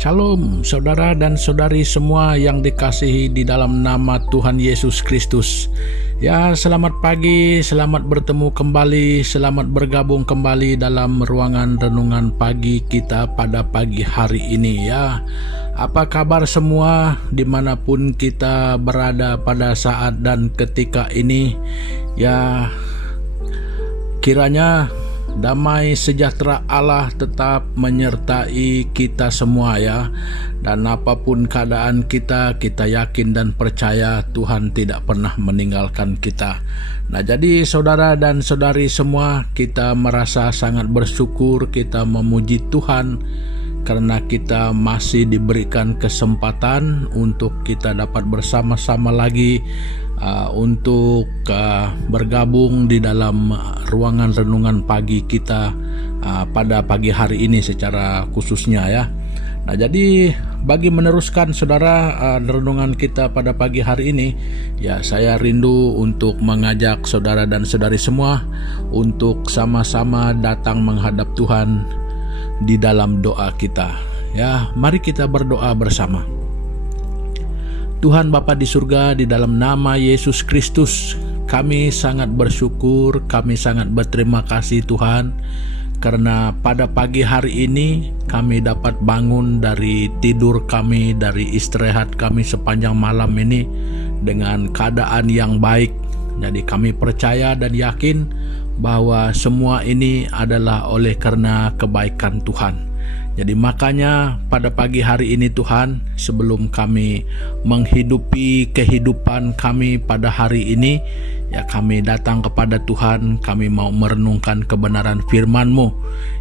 Shalom saudara dan saudari semua yang dikasihi di dalam nama Tuhan Yesus Kristus. Ya, selamat pagi, selamat bertemu kembali, selamat bergabung kembali dalam ruangan renungan pagi kita pada pagi hari ini ya. Apa kabar semua dimanapun kita berada pada saat dan ketika ini ya, kiranya damai sejahtera Allah tetap menyertai kita semua ya. Dan apapun keadaan kita yakin dan percaya Tuhan tidak pernah meninggalkan kita. Nah, jadi saudara dan saudari semua, kita merasa sangat bersyukur, kita memuji Tuhan karena kita masih diberikan kesempatan untuk kita dapat bersama-sama lagi untuk bergabung di dalam ruangan renungan pagi kita pada pagi hari ini secara khususnya ya. Nah, jadi bagi meneruskan saudara renungan kita pada pagi hari ini ya, saya rindu untuk mengajak saudara dan saudari semua untuk sama-sama datang menghadap Tuhan di dalam doa kita ya. Mari kita berdoa bersama. Tuhan Bapa di surga, di dalam nama Yesus Kristus, kami sangat bersyukur, kami sangat berterima kasih Tuhan, karena pada pagi hari ini kami dapat bangun dari tidur kami, dari istirahat kami sepanjang malam ini dengan keadaan yang baik. Jadi kami percaya dan yakin bahwa semua ini adalah oleh karena kebaikan Tuhan. Jadi makanya pada pagi hari ini Tuhan, sebelum kami menghidupi kehidupan kami pada hari ini, ya kami datang kepada Tuhan, kami mau merenungkan kebenaran firman-Mu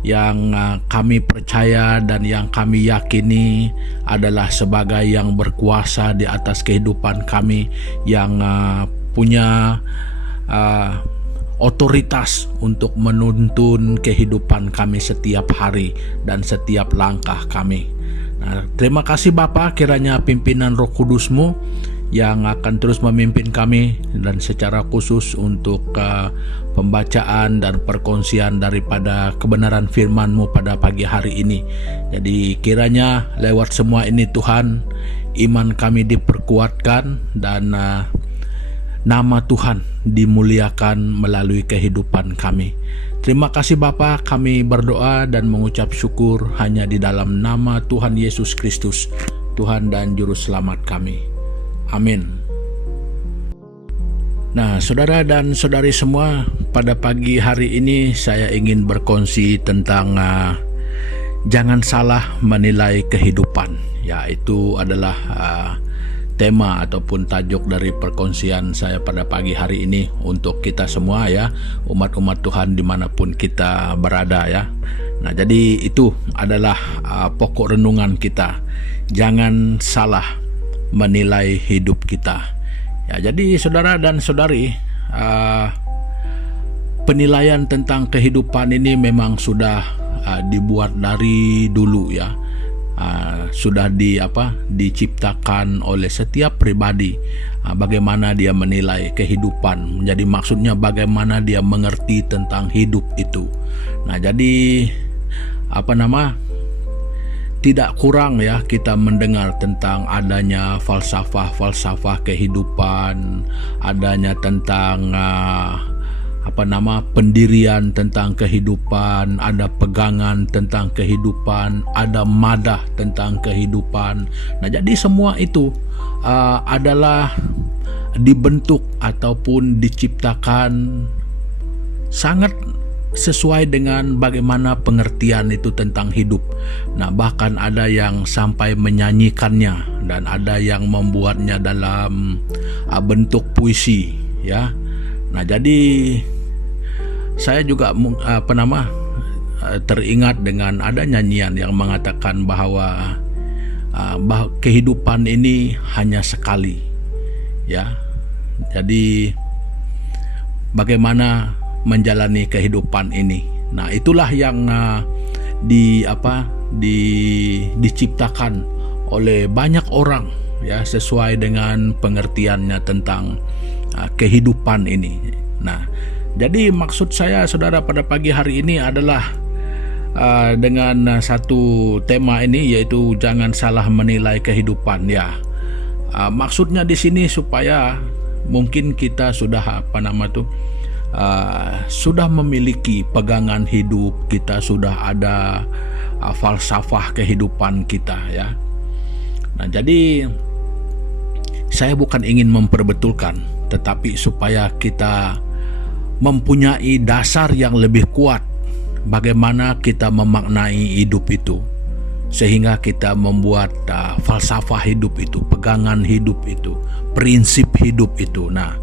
yang kami percaya dan yang kami yakini adalah sebagai yang berkuasa di atas kehidupan kami, yang punya otoritas untuk menuntun kehidupan kami setiap hari dan setiap langkah kami. Nah, terima kasih Bapa, kiranya pimpinan Roh Kudus-Mu yang akan terus memimpin kami, dan secara khusus untuk pembacaan dan perkongsian daripada kebenaran firman-Mu pada pagi hari ini. Jadi kiranya lewat semua ini Tuhan, iman kami diperkuatkan dan nama Tuhan dimuliakan melalui kehidupan kami. Terima kasih Bapa, kami berdoa dan mengucap syukur hanya di dalam nama Tuhan Yesus Kristus, Tuhan dan Juru Selamat kami. Amin. Nah, saudara dan saudari semua, pada pagi hari ini saya ingin berkongsi tentang jangan salah menilai kehidupan. Ya, itu adalah tema ataupun tajuk dari perkongsian saya pada pagi hari ini untuk kita semua ya, umat-umat Tuhan dimanapun kita berada ya. Nah, jadi itu adalah pokok renungan kita, jangan salah menilai hidup kita ya. Jadi saudara dan saudari, penilaian tentang kehidupan ini memang sudah dibuat dari dulu ya. Sudah diciptakan oleh setiap pribadi, bagaimana dia menilai kehidupan. Jadi maksudnya bagaimana dia mengerti tentang hidup itu. Nah, jadi tidak kurang ya kita mendengar tentang adanya falsafah kehidupan, adanya tentang pendirian tentang kehidupan, ada pegangan tentang kehidupan, ada madah tentang kehidupan. Nah, jadi semua itu adalah dibentuk ataupun diciptakan sangat sesuai dengan bagaimana pengertian itu tentang hidup. Nah, bahkan ada yang sampai menyanyikannya dan ada yang membuatnya dalam bentuk puisi ya. Nah, jadi saya juga teringat dengan ada nyanyian yang mengatakan bahwa kehidupan ini hanya sekali ya. Jadi bagaimana menjalani kehidupan ini. Nah, itulah yang diciptakan oleh banyak orang ya, sesuai dengan pengertiannya tentang kehidupan ini. Nah, jadi maksud saya saudara pada pagi hari ini adalah dengan satu tema ini, yaitu jangan salah menilai kehidupan. Ya, maksudnya di sini supaya mungkin kita sudah sudah memiliki pegangan hidup, kita sudah ada falsafah kehidupan kita, ya. Nah, jadi saya bukan ingin memperbetulkan, tetapi supaya kita mempunyai dasar yang lebih kuat bagaimana kita memaknai hidup itu, sehingga kita membuat falsafah hidup itu, pegangan hidup itu, prinsip hidup itu. Nah,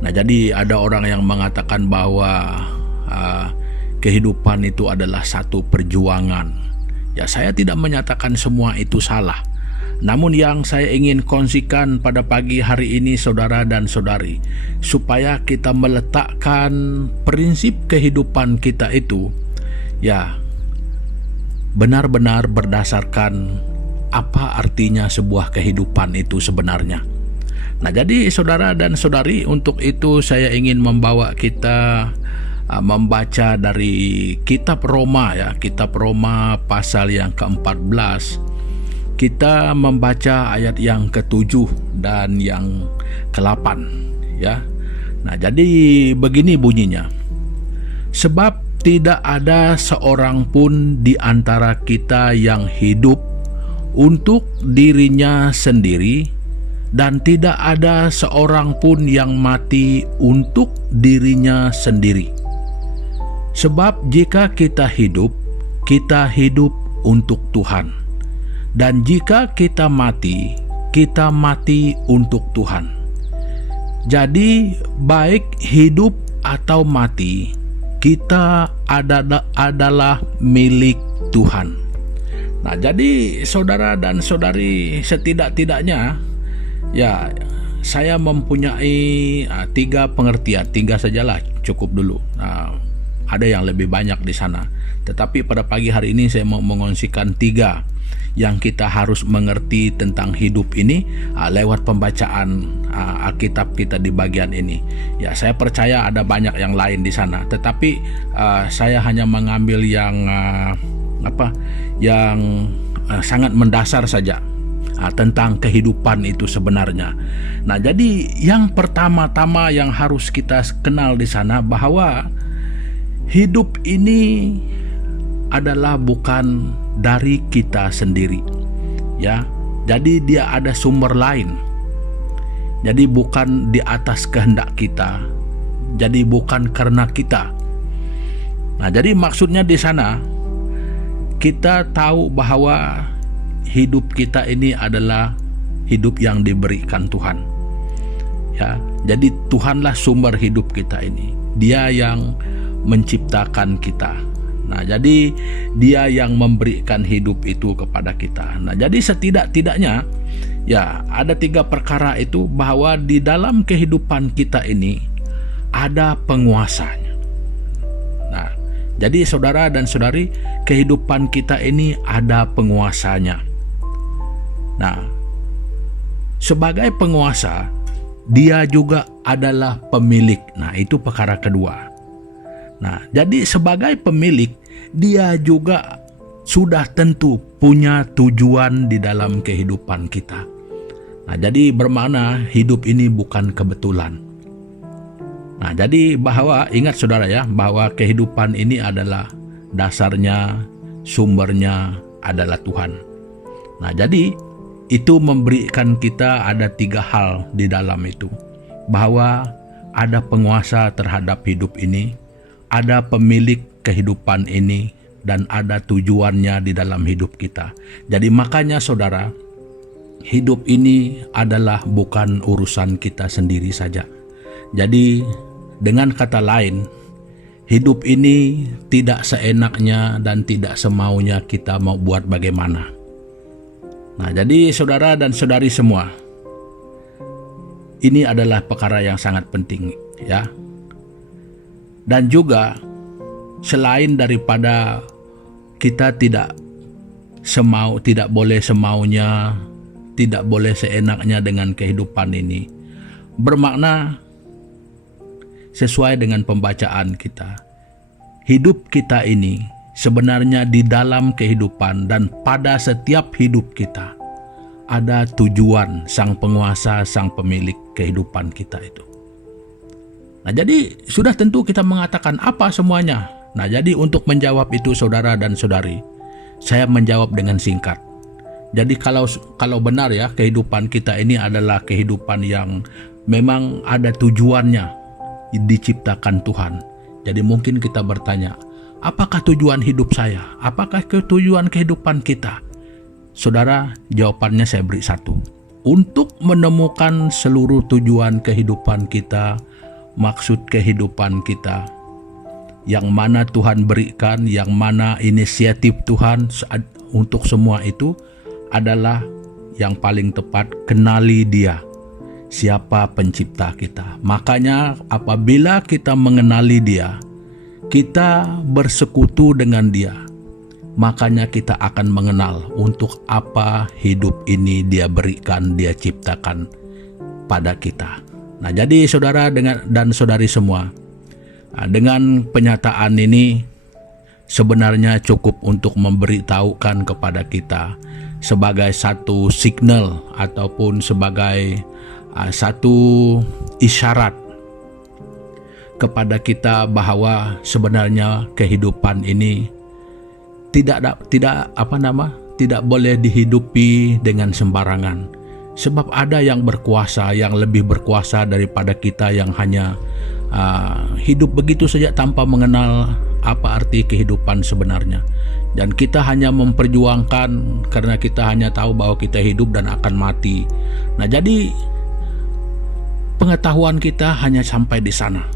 jadi ada orang yang mengatakan bahwa kehidupan itu adalah satu perjuangan. Ya, saya tidak menyatakan semua itu salah. Namun yang saya ingin kongsikan pada pagi hari ini, saudara dan saudari, supaya kita meletakkan prinsip kehidupan kita itu, ya, benar-benar berdasarkan apa artinya sebuah kehidupan itu sebenarnya. Nah, jadi saudara dan saudari, untuk itu saya ingin membawa kita membaca dari kitab Roma, ya, kitab Roma pasal yang ke-14. Kita membaca ayat yang ke-7 dan yang ke-8, ya. Nah, jadi begini bunyinya. Sebab tidak ada seorang pun di antara kita yang hidup untuk dirinya sendiri, dan tidak ada seorang pun yang mati untuk dirinya sendiri. Sebab jika kita hidup untuk Tuhan. Dan jika kita mati untuk Tuhan. Jadi baik hidup atau mati, kita adalah milik Tuhan. Nah, jadi saudara dan saudari, setidak-tidaknya, ya, saya mempunyai 3 pengertian, 3 sajalah cukup dulu. Ada yang lebih banyak di sana, tetapi pada pagi hari ini saya mau mengongsikan 3 yang kita harus mengerti tentang hidup ini lewat pembacaan Alkitab kita di bagian ini. Ya, saya percaya ada banyak yang lain di sana, tetapi saya hanya mengambil yang sangat mendasar saja tentang kehidupan itu sebenarnya. Nah, jadi yang pertama-tama yang harus kita kenal di sana bahwa hidup ini adalah bukan dari kita sendiri, ya. Jadi dia ada sumber lain. Jadi bukan di atas kehendak kita. Jadi bukan karena kita. Nah, jadi maksudnya di sana kita tahu bahwa hidup kita ini adalah hidup yang diberikan Tuhan. Ya, jadi Tuhanlah sumber hidup kita ini. Dia yang menciptakan kita. Nah, jadi dia yang memberikan hidup itu kepada kita. Nah, jadi setidak-tidaknya, ya, ada 3 perkara itu bahwa di dalam kehidupan kita ini ada penguasanya. Nah, jadi saudara dan saudari, kehidupan kita ini ada penguasanya. Nah, sebagai penguasa, dia juga adalah pemilik. Nah, itu perkara kedua. Nah, jadi sebagai pemilik, dia juga sudah tentu punya tujuan di dalam kehidupan kita. Nah, jadi bermakna hidup ini bukan kebetulan. Nah, jadi bahwa ingat saudara ya, bahwa kehidupan ini adalah dasarnya, sumbernya adalah Tuhan. Nah, jadi itu memberikan kita ada 3 hal di dalam itu. Bahwa ada penguasa terhadap hidup ini, ada pemilik kehidupan ini, dan ada tujuannya di dalam hidup kita. Jadi makanya saudara, hidup ini adalah bukan urusan kita sendiri saja. Jadi dengan kata lain, hidup ini tidak seenaknya dan tidak semaunya kita mau buat bagaimana. Nah, jadi saudara dan saudari semua, ini adalah perkara yang sangat penting, ya. Dan juga selain daripada kita tidak boleh semaunya, tidak boleh seenaknya dengan kehidupan ini, bermakna sesuai dengan pembacaan kita, hidup kita ini sebenarnya di dalam kehidupan dan pada setiap hidup kita ada tujuan sang penguasa, sang pemilik kehidupan kita itu. Nah, jadi sudah tentu kita mengatakan apa semuanya. Nah, jadi untuk menjawab itu saudara dan saudari, saya menjawab dengan singkat. Jadi kalau benar ya, kehidupan kita ini adalah kehidupan yang memang ada tujuannya, diciptakan Tuhan. Jadi mungkin kita bertanya, apakah tujuan hidup saya? Apakah tujuan kehidupan kita? Saudara, jawabannya saya beri satu. Untuk menemukan seluruh tujuan kehidupan kita, maksud kehidupan kita, yang mana Tuhan berikan, yang mana inisiatif Tuhan untuk semua itu adalah yang paling tepat, kenali Dia, siapa pencipta kita. Makanya apabila kita mengenali Dia, kita bersekutu dengan Dia, makanya kita akan mengenal untuk apa hidup ini Dia berikan, Dia ciptakan pada kita. Nah, jadi saudara dan saudari semua, dengan penyataan ini sebenarnya cukup untuk memberitahukan kepada kita sebagai satu signal ataupun sebagai satu isyarat kepada kita bahwa sebenarnya kehidupan ini tidak boleh dihidupi dengan sembarangan. Sebab ada yang berkuasa, yang lebih berkuasa daripada kita yang hanya hidup begitu saja tanpa mengenal apa arti kehidupan sebenarnya. Dan kita hanya memperjuangkan karena kita hanya tahu bahwa kita hidup dan akan mati. Nah, jadi pengetahuan kita hanya sampai di sana.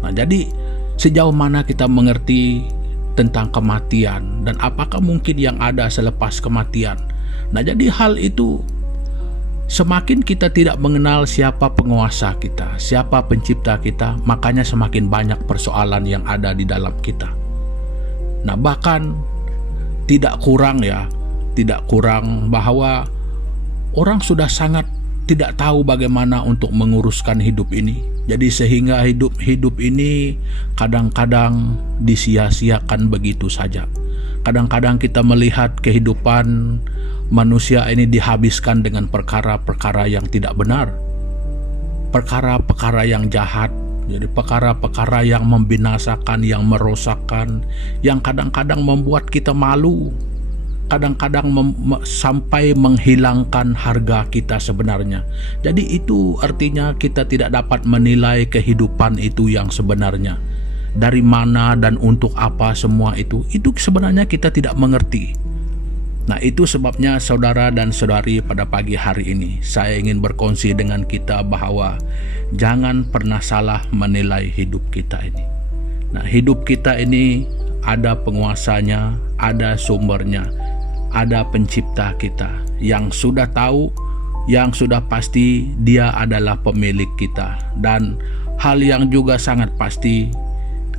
Nah, jadi sejauh mana kita mengerti tentang kematian dan apakah mungkin yang ada selepas kematian. Nah, jadi hal itu semakin kita tidak mengenal siapa penguasa kita, siapa pencipta kita, makanya semakin banyak persoalan yang ada di dalam kita. Nah, bahkan tidak kurang bahwa orang sudah sangat tidak tahu bagaimana untuk menguruskan hidup ini. Jadi sehingga hidup ini kadang-kadang disia-siakan begitu saja. Kadang-kadang kita melihat kehidupan manusia ini dihabiskan dengan perkara-perkara yang tidak benar, perkara-perkara yang jahat, jadi perkara-perkara yang membinasakan, yang merosakkan, yang kadang-kadang membuat kita malu, kadang-kadang sampai menghilangkan harga kita sebenarnya. Jadi itu artinya kita tidak dapat menilai kehidupan itu yang sebenarnya. Dari mana dan untuk apa semua itu sebenarnya kita tidak mengerti. Nah, itu sebabnya saudara dan saudari, pada pagi hari ini saya ingin berkongsi dengan kita bahwa jangan pernah salah menilai hidup kita ini. Nah, hidup kita ini ada penguasanya, ada sumbernya, ada pencipta kita yang sudah tahu, yang sudah pasti Dia adalah pemilik kita. Dan hal yang juga sangat pasti,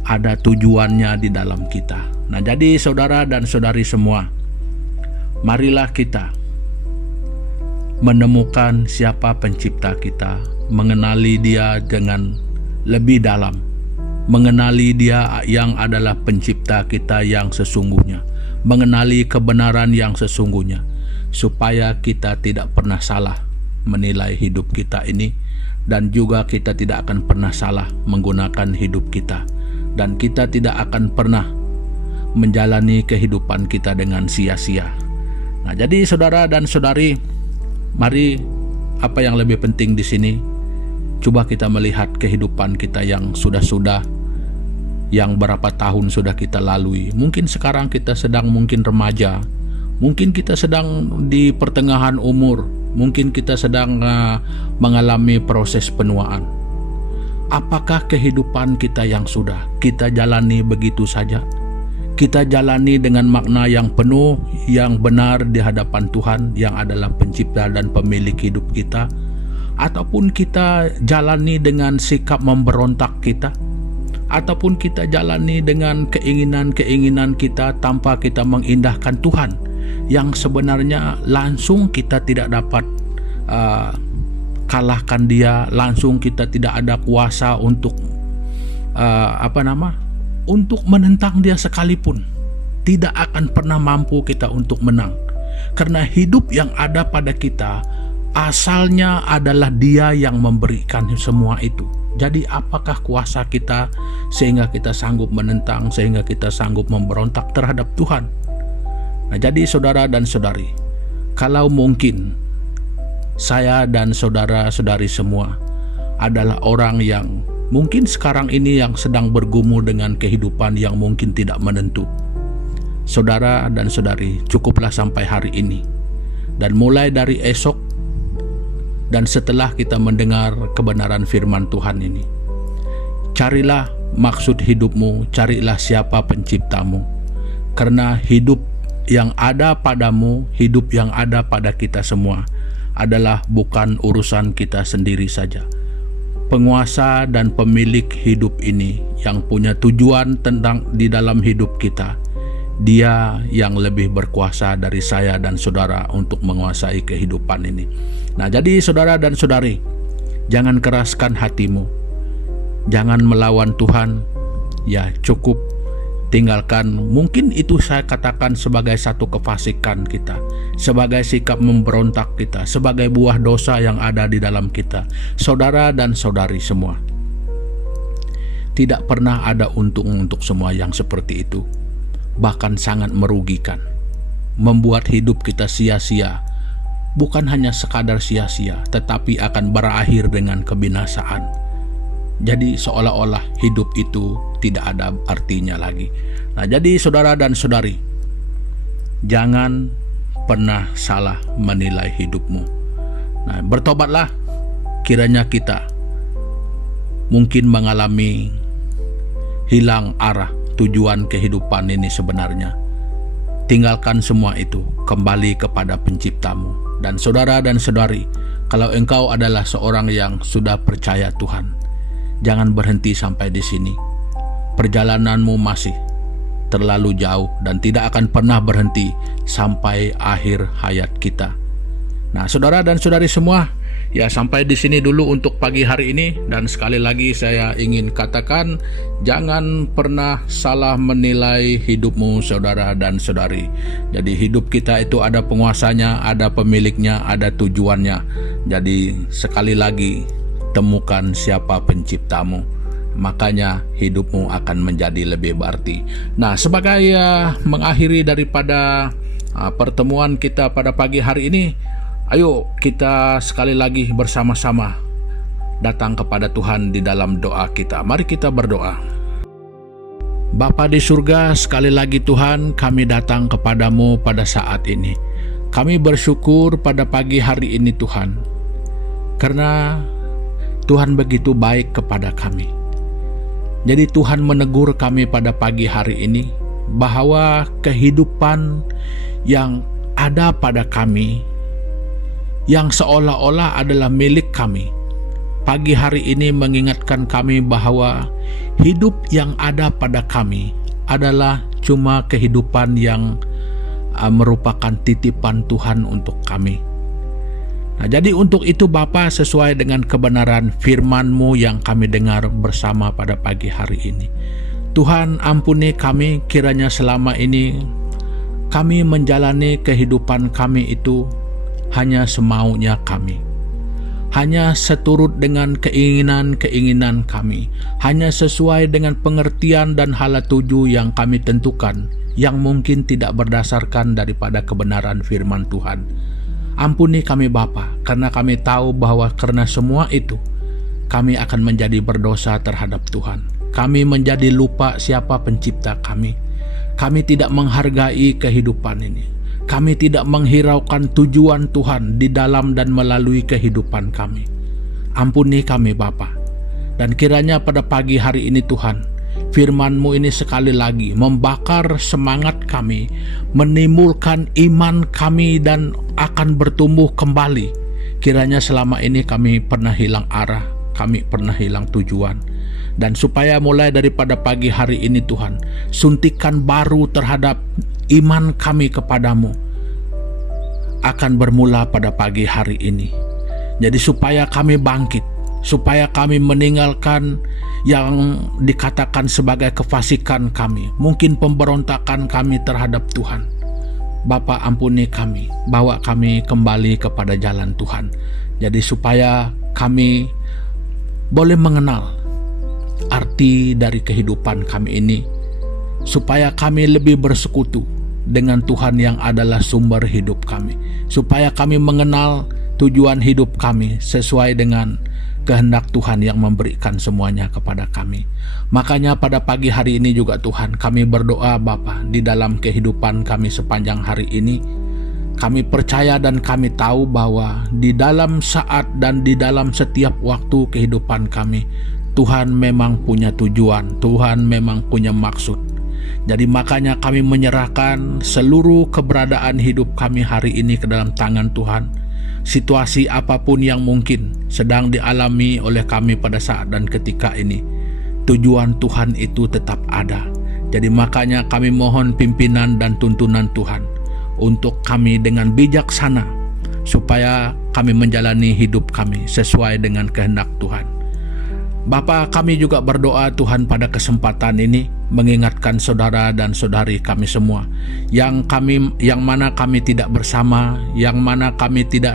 ada tujuannya di dalam kita. Nah, jadi saudara dan saudari semua, marilah kita menemukan siapa pencipta kita, mengenali Dia dengan lebih dalam, mengenali Dia yang adalah pencipta kita yang sesungguhnya, mengenali kebenaran yang sesungguhnya, supaya kita tidak pernah salah menilai hidup kita ini, dan juga kita tidak akan pernah salah menggunakan hidup kita, dan kita tidak akan pernah menjalani kehidupan kita dengan sia-sia. Nah, jadi saudara dan saudari, mari apa yang lebih penting di sini, coba kita melihat kehidupan kita yang sudah yang berapa tahun sudah kita lalui. Mungkin sekarang kita sedang mungkin remaja, mungkin kita sedang di pertengahan umur, mungkin kita sedang mengalami proses penuaan. Apakah kehidupan kita yang sudah kita jalani begitu saja? Kita jalani dengan makna yang penuh, yang benar di hadapan Tuhan yang adalah pencipta dan pemilik hidup kita? Ataupun kita jalani dengan sikap memberontak kita? Ataupun kita jalani dengan keinginan-keinginan kita tanpa kita mengindahkan Tuhan, yang sebenarnya langsung kita tidak dapat kalahkan Dia, langsung kita tidak ada kuasa untuk untuk menentang Dia sekalipun. tidak akan pernah mampu kita untuk menang. Karena hidup yang ada pada kita asalnya adalah Dia yang memberikan semua itu. Jadi apakah kuasa kita sehingga kita sanggup menentang, sehingga kita sanggup memberontak terhadap Tuhan? Nah, jadi saudara dan saudari, kalau mungkin saya dan saudara-saudari semua adalah orang yang mungkin sekarang ini yang sedang bergumul dengan kehidupan yang mungkin tidak menentu. Saudara dan saudari, cukuplah sampai hari ini. Dan mulai dari esok dan setelah kita mendengar kebenaran firman Tuhan ini, carilah maksud hidupmu, carilah siapa penciptamu. Karena hidup yang ada padamu, hidup yang ada pada kita semua adalah bukan urusan kita sendiri saja. Penguasa dan pemilik hidup ini yang punya tujuan tentang di dalam hidup kita, Dia yang lebih berkuasa dari saya dan saudara untuk menguasai kehidupan ini. Nah, jadi saudara dan saudari, jangan keraskan hatimu, jangan melawan Tuhan. Ya, cukup tinggalkan. Mungkin itu saya katakan sebagai satu kefasikan kita, sebagai sikap memberontak kita, sebagai buah dosa yang ada di dalam kita. Saudara dan saudari semua, tidak pernah ada untung untuk semua yang seperti itu. Bahkan sangat merugikan, membuat hidup kita sia-sia. Bukan hanya sekadar sia-sia, tetapi akan berakhir dengan kebinasaan. Jadi seolah-olah hidup itu tidak ada artinya lagi. Nah, jadi saudara dan saudari, jangan pernah salah menilai hidupmu. Nah, bertobatlah, kiranya kita mungkin mengalami hilang arah tujuan kehidupan ini sebenarnya. Tinggalkan semua itu, kembali kepada penciptamu. Dan saudara dan saudari, kalau engkau adalah seorang yang sudah percaya Tuhan, jangan berhenti sampai di sini. Perjalananmu masih terlalu jauh dan tidak akan pernah berhenti sampai akhir hayat kita. Nah, saudara dan saudari semua, ya sampai di sini dulu untuk pagi hari ini. Dan sekali lagi saya ingin katakan, jangan pernah salah menilai hidupmu saudara dan saudari. Jadi hidup kita itu ada penguasanya, ada pemiliknya, ada tujuannya. Jadi sekali lagi, temukan siapa penciptamu, makanya hidupmu akan menjadi lebih berarti. Nah, sebagai mengakhiri daripada pertemuan kita pada pagi hari ini, ayo kita sekali lagi bersama-sama datang kepada Tuhan di dalam doa kita. Mari kita berdoa. Bapa di surga, sekali lagi Tuhan, kami datang kepadamu pada saat ini. Kami bersyukur pada pagi hari ini Tuhan, karena Tuhan begitu baik kepada kami. Jadi Tuhan menegur kami pada pagi hari ini bahwa kehidupan yang ada pada kami, yang seolah-olah adalah milik kami, pagi hari ini mengingatkan kami bahwa hidup yang ada pada kami adalah cuma kehidupan yang merupakan titipan Tuhan untuk kami. Nah, jadi untuk itu Bapa, sesuai dengan kebenaran firman-Mu yang kami dengar bersama pada pagi hari ini, Tuhan ampuni kami kiranya selama ini kami menjalani kehidupan kami itu hanya semaunya kami, hanya seturut dengan keinginan-keinginan kami, hanya sesuai dengan pengertian dan hala tuju yang kami tentukan, yang mungkin tidak berdasarkan daripada kebenaran firman Tuhan. Ampuni kami Bapa, karena kami tahu bahwa karena semua itu kami akan menjadi berdosa terhadap Tuhan. Kami menjadi lupa siapa pencipta kami. Kami tidak menghargai kehidupan ini. Kami tidak menghiraukan tujuan Tuhan di dalam dan melalui kehidupan kami. Ampuni kami Bapa. Dan kiranya pada pagi hari ini Tuhan, firman-Mu ini sekali lagi membakar semangat kami, menimbulkan iman kami dan akan bertumbuh kembali. Kiranya selama ini kami pernah hilang arah, kami pernah hilang tujuan. Dan supaya mulai daripada pagi hari ini Tuhan, suntikan baru terhadap iman kami kepadamu akan bermula pada pagi hari ini. Jadi supaya kami bangkit, supaya kami meninggalkan yang dikatakan sebagai kefasikan kami, mungkin pemberontakan kami terhadap Tuhan. Bapa, ampuni kami, bawa kami kembali kepada jalan Tuhan. Jadi supaya kami boleh mengenal arti dari kehidupan kami ini, supaya kami lebih bersekutu dengan Tuhan yang adalah sumber hidup kami, supaya kami mengenal tujuan hidup kami sesuai dengan kehendak Tuhan yang memberikan semuanya kepada kami. Makanya pada pagi hari ini juga Tuhan, kami berdoa Bapa, di dalam kehidupan kami sepanjang hari ini, kami percaya dan kami tahu bahwa di dalam saat dan di dalam setiap waktu kehidupan kami, Tuhan memang punya tujuan, Tuhan memang punya maksud. Jadi makanya kami menyerahkan seluruh keberadaan hidup kami hari ini ke dalam tangan Tuhan. Situasi apapun yang mungkin sedang dialami oleh kami pada saat dan ketika ini, tujuan Tuhan itu tetap ada. Jadi makanya kami mohon pimpinan dan tuntunan Tuhan untuk kami dengan bijaksana, supaya kami menjalani hidup kami sesuai dengan kehendak Tuhan. Bapa, kami juga berdoa Tuhan pada kesempatan ini mengingatkan saudara dan saudari kami semua yang mana kami tidak bersama, yang mana kami tidak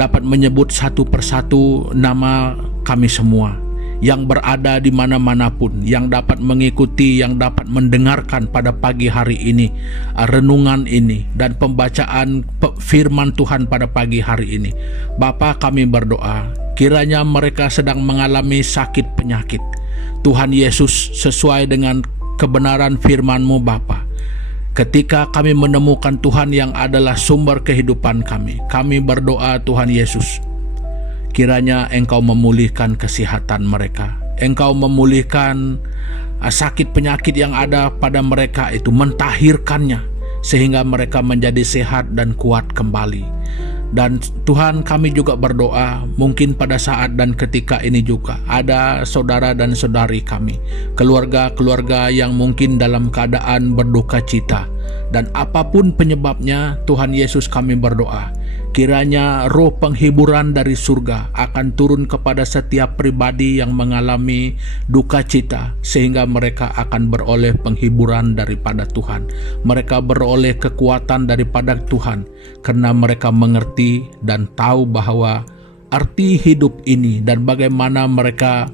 dapat menyebut satu persatu nama kami semua, yang berada di mana-manapun, yang dapat mengikuti, yang dapat mendengarkan pada pagi hari ini renungan ini dan pembacaan firman Tuhan pada pagi hari ini. Bapa, kami berdoa kiranya mereka sedang mengalami sakit penyakit, Tuhan Yesus, sesuai dengan kebenaran firman-Mu Bapa. Ketika kami menemukan Tuhan yang adalah sumber kehidupan kami berdoa Tuhan Yesus, kiranya Engkau memulihkan kesehatan mereka, Engkau memulihkan sakit penyakit yang ada pada mereka itu, mentahirkannya sehingga mereka menjadi sehat dan kuat kembali. Dan Tuhan, kami juga berdoa mungkin pada saat dan ketika ini juga ada saudara dan saudari kami, keluarga-keluarga yang mungkin dalam keadaan berduka cita, dan apapun penyebabnya Tuhan Yesus, kami berdoa kiranya roh penghiburan dari surga akan turun kepada setiap pribadi yang mengalami duka cita, sehingga mereka akan beroleh penghiburan daripada Tuhan, mereka beroleh kekuatan daripada Tuhan, karena mereka mengerti dan tahu bahwa arti hidup ini dan bagaimana mereka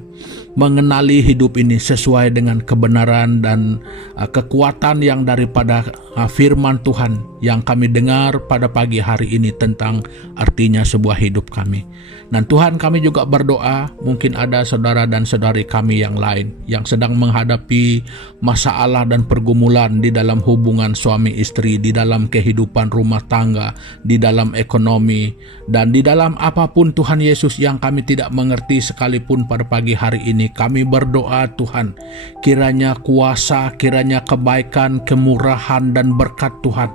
mengenali hidup ini sesuai dengan kebenaran dan kekuatan yang daripada firman Tuhan yang kami dengar pada pagi hari ini tentang artinya sebuah hidup kami. Dan Tuhan, kami juga berdoa mungkin ada saudara dan saudari kami yang lain yang sedang menghadapi masalah dan pergumulan di dalam hubungan suami istri, di dalam kehidupan rumah tangga, di dalam ekonomi, dan di dalam apapun Tuhan Yesus yang kami tidak mengerti sekalipun pada pagi hari ini. Kami berdoa Tuhan, kiranya kuasa, kiranya kebaikan, kemurahan dan berkat Tuhan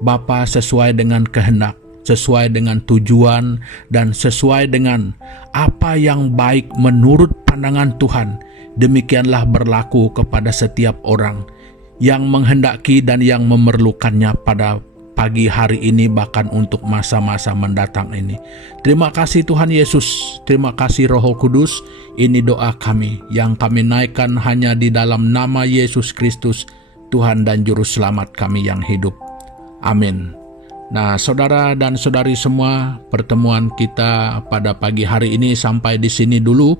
Bapa sesuai dengan kehendak, sesuai dengan tujuan, dan sesuai dengan apa yang baik menurut pandangan Tuhan. Demikianlah berlaku kepada setiap orang yang menghendaki dan yang memerlukannya pada pagi hari ini, bahkan untuk masa-masa mendatang ini. Terima kasih Tuhan Yesus, terima kasih Roh Kudus. Ini doa kami yang kami naikkan hanya di dalam nama Yesus Kristus, Tuhan dan Juru Selamat kami yang hidup. Amin. Nah, saudara dan saudari semua, pertemuan kita pada pagi hari ini sampai di sini dulu,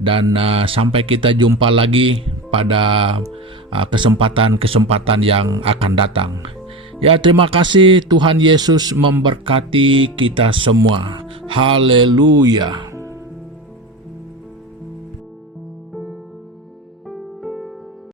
dan sampai kita jumpa lagi pada kesempatan-kesempatan yang akan datang. Ya, terima kasih. Tuhan Yesus memberkati kita semua. Haleluya.